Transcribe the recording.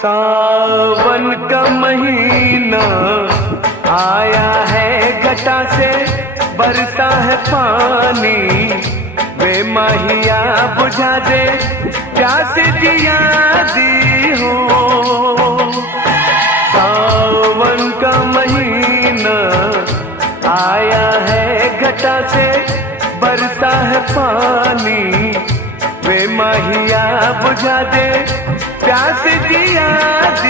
सावन का महीना आया है, घटा से बरसा है पानी। वे माहिया बुझा दे प्यास जिया दी हो। सावन का महीना आया है, घटा से बरसा है पानी। वे माहिया बुझा दे प्यास जिया दी।